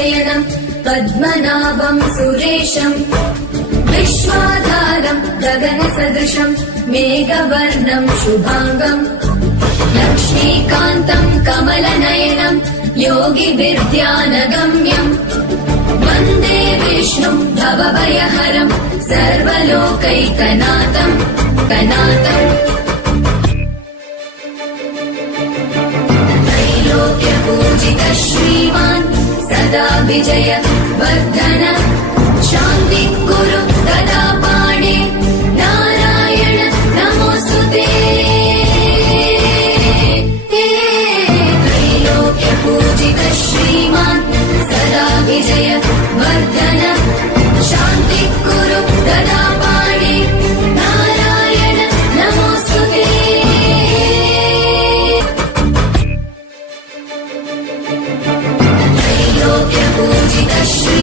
शयनं पद्मनाभं सुरेशं विश्वाधारं गगनसदृशं मेघवर्णं शुभांगं लक्ष्मीकान्तं कमलनयनं योगिविद्यानगम्यं वन्दे विष्णुं भवभयहरं सर्वलोकैकनाथं त्रैलोक्यपूजित श्रीमान् सदा विजय वर्धन शान्ति कुरु गदा पाणे नारायण नमोस्तुते त्रैलोक्यपूजित श्रीमान् सदा विजय वर्धन शान्ति कुरु गदा पाणे नारायण नमोस्तुते त्रैलोक्यपूजित श्री